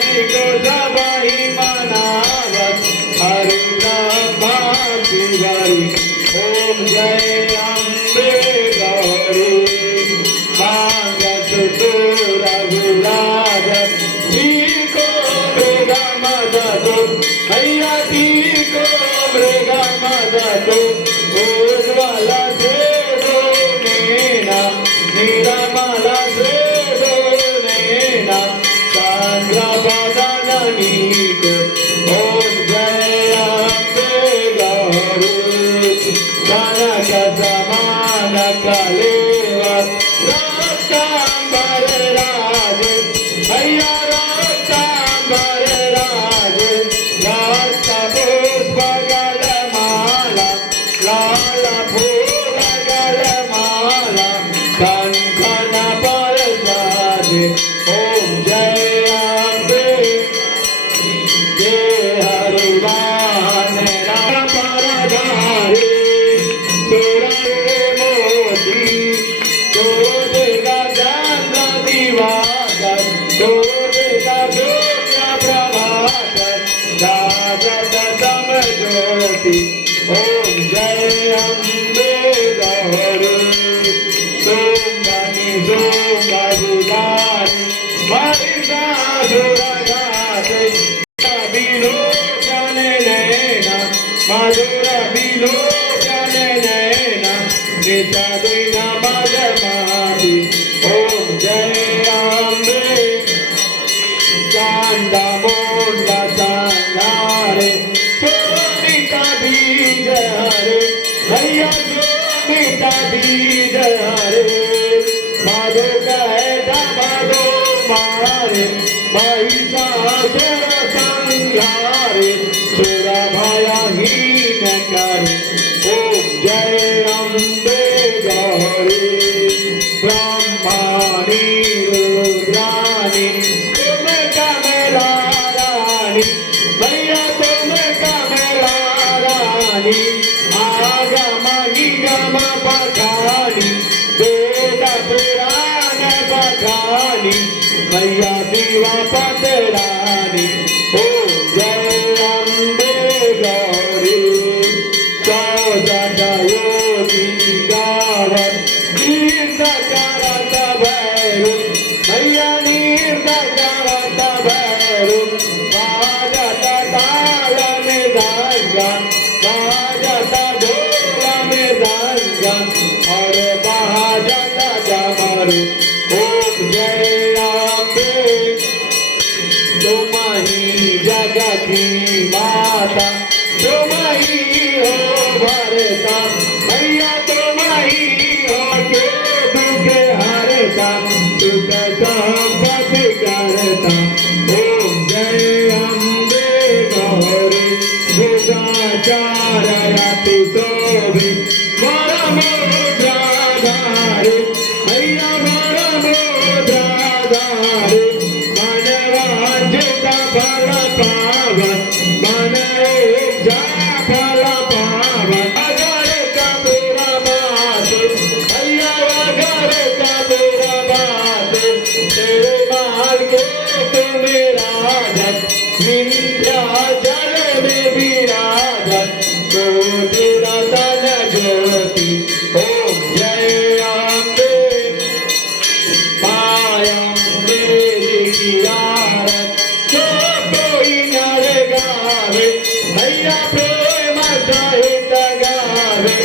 जी को सबाई मनावत हरि ब्रह्मा शिवरी ओम जय अम्बे गौरी मांगत तो रघुराजन जी को मृगा मदतो मैया जी को मृगा मदतो उज्ज्वल देवो नेना निरमल देवो नेना चंद्रवदनीको ओम जय अम्बे गौरी कनक समान कलेवर रक्तांबर राजे मैया रक्तांबर राजे रक्त पुष्प गलमाला लाल फूल गलमाला कंकण पर साजे ओम जय अम्बे जय हरिवाहन राम परधारी सुररे मोती दूध गगन दिवाकर दूध सूर्य प्रभाकर जागत तम ज्योति ओम जय अम्बे गौरी सुमनि सुमधुरानी महिषासुर गाते विलोचन नैना मधुर विलोचन नैना नित दिन मदमाती ओम जय अम्बे चांडमुंड संहारे शोभित बीज हरे मैया शोभित बीज हरे मधु कह मधु मारे महिषासुर संहारे सुर भयहीन करे ओम जय अम्बे गौरी ब्रह्माणी रुद्राणी तुम कमला रानी मैया तुम कमला रानी आगम निगम पठानी वेद पुराण पठानी मैया शिवा पतरानी ओम जय अम्बे गौरी चौदह योगी गावत तीर्थ करत भैरू मैया तीर्थ करत भैरू बाजत ताल मृदंगा बाजत ढोल मृदंगा और बाजत डमरू ओम जय अम्बे तुम ही जगत की माता तुम ही हो भरता मैया तुम ही हो के दुख हरता सुख संपत्ति करता ओम जय अम्बे गौरी दुर्गाचारयति शोभि वरमुद्राधारि मैया वरमुद्राधारि मनवांछित फल पावन मन इच्छा फल पावन अगर कपूर बात मैया अगर कपूर बात तेरे माल के तुम राजत विंध्याचल में विराजत कोटि रतन ज्योति ओम जय अम्बे पायम्बे जो कोई नर गावे मैया प्रेम सहित गावे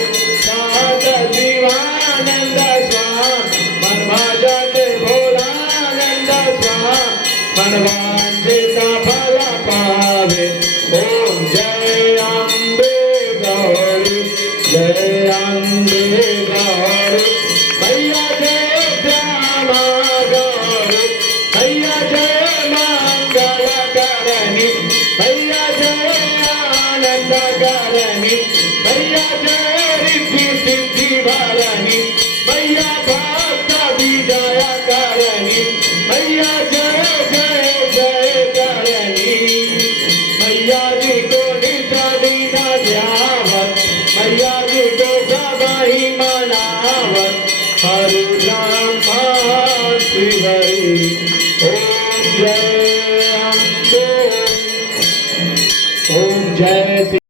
सात शिवानंद स्वामी मन भजत भोलानंद स्वामी मन वांछित फल पावे ओम जय अम्बे गौरी जय अम्बे गौरी मैया जय श्यामा गौरी मैया जय मंगल करणी मैया जय आनंद करणी मैया जय रिद्धि सिद्धि भरणी मैया भक्त विजय करणी मैया जय जय जय करणी मैया जी को नित दिन ध्यावत मैया जी को सबाई मनावत हरि ब्रह्मा शिवरी ओम जय जय श्री